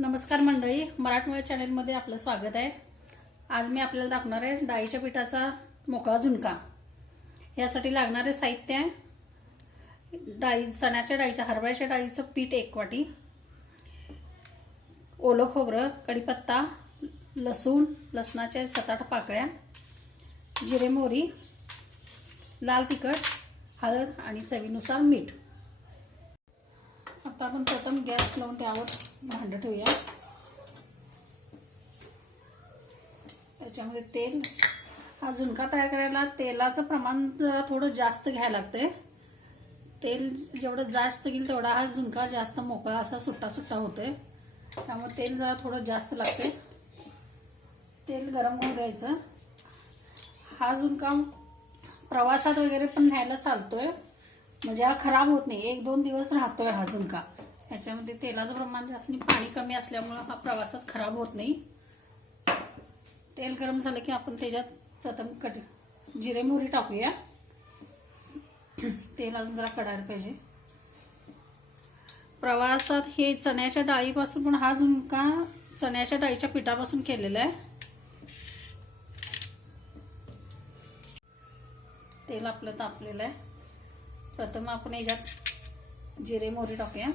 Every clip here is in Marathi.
नमस्कार मंडळी मराठमोळ्या चॅनलमध्ये आपलं स्वागत आहे. आज मी आपल्याला दाखवणार आहे डाळीच्या पिठाचा मोकळा झुणका. यासाठी लागणारे साहित्य आहे. डाळी चण्याच्या डाळीच्या हरभऱ्याच्या डाळीचं पीठ एक वाटी ओलं खोबरं कढीपत्ता लसूण लसणाच्या सात आठ पाकळ्या जिरे मोहरी लाल तिखट हळद आणि चवीनुसार मीठ. आता आपण प्रथम गॅस लावून त्यावर भांड ठेवूया. त्याच्यामध्ये तेल हा झुणका तयार करायला? तेलाचं प्रमाण जरा थोडं जास्त घ्यायला लागतंय. तेल जेवढं जास्त घेईल तेवढा हा झुणका जास्त मोकळा असा सुट्टा सुट्टा होतोय. त्यामुळे तेल जरा थोडं जास्त लागते तेल गरम होऊ द्यायचं. हा झुणका प्रवासात वगैरे पण न्यायला चालतोय. म्हणजे हा खराब होत नाही. एक दोन दिवस राहतोय हा झुणका. ह्याच्यामध्ये तेलाचं प्रमाण जास्त आणि पाणी कमी असल्यामुळं हा प्रवासात खराब होत नाही. तेल गरम झालं की आपण त्याच्यात प्रथम कट जिरे मोहरी टाकूया. तेल अजून जरा कडायला पाहिजे. प्रवासात हे चण्याच्या डाळीपासून पण हा झुणका चण्याच्या डाळीच्या पिठापासून केलेला आहे. तेल आपलं तापलेलं आहे. प्रथम आपण याच्यात जिरे मोहरी टाकूया.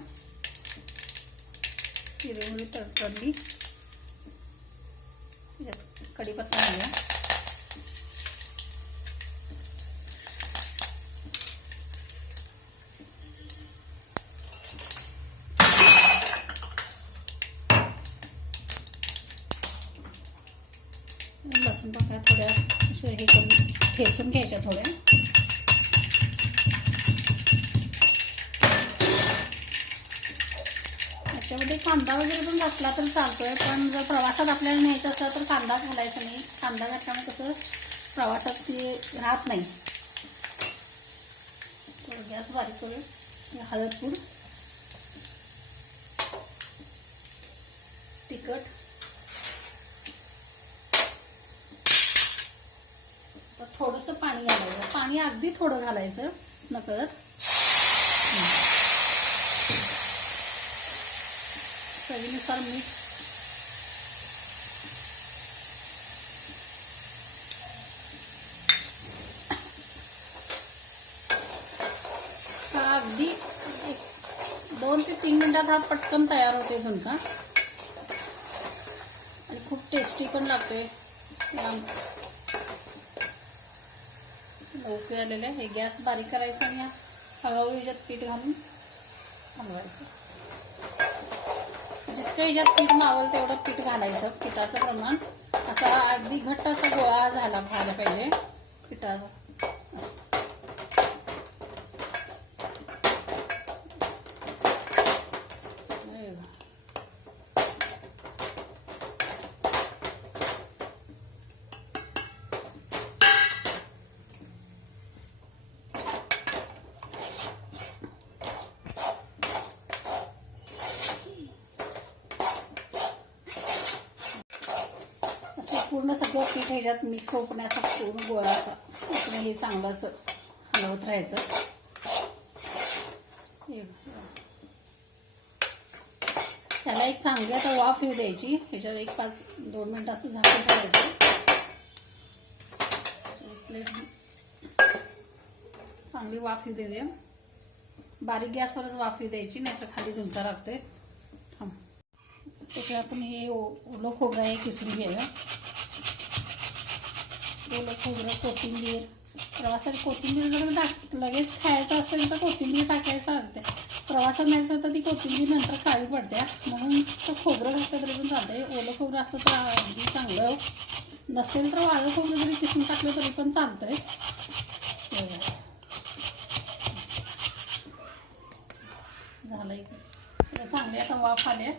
जिरे मोहरी तडतडली कढीपत्ता घालूया. लसूण टाकाय थोड्या असे हे करून ठेचून घ्यायच्या थोड्या. त्याच्यामध्ये कांदा वगैरे पण घातला तर चालतोय पण जर प्रवासात आपल्याला न्यायचं असलं तर कांदा घालायचा नाही. कांदा घातल्यामुळे कसं प्रवासात ते राहत नाही. थोडं गॅस बारीक करून हळदपूर तिखट थोडंसं पाणी घालायचं. पाणी अगदी थोडं घालायचं नकळत. चवीनुसार मीठ. हा अगदी एक दोन ते तीन मिनिटात हा पटकन तयार होते झुणका. आणि खूप टेस्टी पण लागतोय. ओके आलेलं हे गॅस बारीक करायचं आणि हळूहळू याच्यात पीठ घालून हलवायचं. जितकं याच्यात पीठ मावल तेवढं पीठ घालायचं. पिठाचं प्रमाण. असा अगदी घट्ट असा गोळा झाला व्हायला पाहिजे पिठाचा असं पूर्ण सगळं पीठ ह्याच्यात मिक्स होण्याचा पूर्ण गोळा असा आपण हे चांगलं असं हलवत राहायचं. त्याला एक चांगली आता वाफ येऊ द्यायची. ह्याच्यावर एक पाच दोन मिनटं असं झाकून ठेवायचं. एक प्लेट चांगली वाफ येऊ देऊया. बारीक गॅसवरच वाफ येऊ द्यायची नाहीतर खाली झुंचा लागतोय. थांब. त्याच्यावर आपण हे ओलं खोबरं आहे किसून घ्यायला ओलं खोबरं कोथिंबीर प्रवासात कोथिंबीर जर टाक लगेच खायचं असेल तर कोथिंबीर टाकायचं सांगते प्रवासात न्यायचं तर ती कोथिंबीर नंतर काळी पडते म्हणून तर खोबरं घातलं तरी पण चालतंय. ओलं खोबरं असलं तर अगदी चांगलं हो. नसेल तर वाळं खोबरं जरी किसून टाकलं तरी पण चालतंय. हे झालं एक चांगली आता वाफ आल्या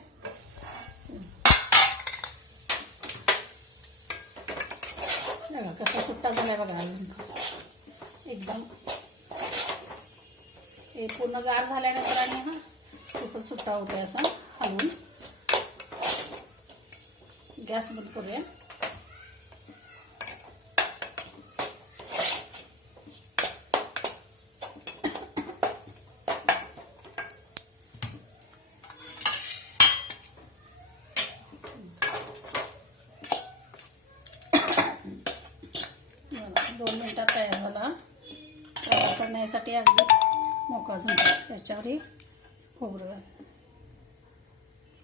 बघा कसा सुट्टा झालाय बघा. अजून एकदम. हे पूर्ण गार झाल्यानंतर आणि हा खूपच सुट्टा होतोय असा हलवून गॅस बंद करूया. खाण्यासाठी अगदी मोकळा झुणका त्याच्यावरही खोबरं.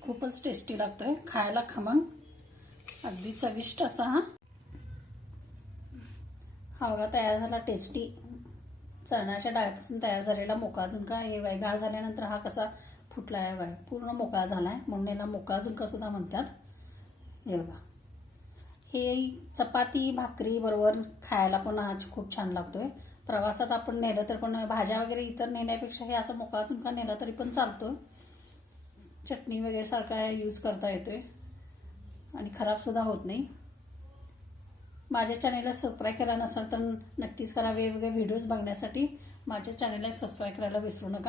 खूपच टेस्टी लागतो आहे खायला खमंग. अगदी चविष्ट असा हा. हा तयार झाला टेस्टी चण्याच्या डाळीपासून तयार झालेला मोकळा झुणका. हे बाय झाल्यानंतर हा कसा फुटला आहे बाय पूर्ण मोकळा झालाय. म्हणून याला मोकळा झुणका सुद्धा म्हणतात. हे बघा. हे चपाती भाकरी बरोबर खायला पण आज खूप छान लागतोय. प्रवासात आपण नेलं तर पण भाज्या वगैरे इतर नेण्यापेक्षा हे असं मोकळा सुमका नेला तरी पण चालतो चटणी वगैरे सारखा यूज करता येतोय. आणि खराबसुद्धा होत नाही. माझ्या चॅनेलला सबस्क्राईब केला नसाल तर नक्कीच करा. वेगवेगळे व्हिडिओज बघण्यासाठी माझ्या चॅनेलला सबस्क्राईब करायला विसरू नका.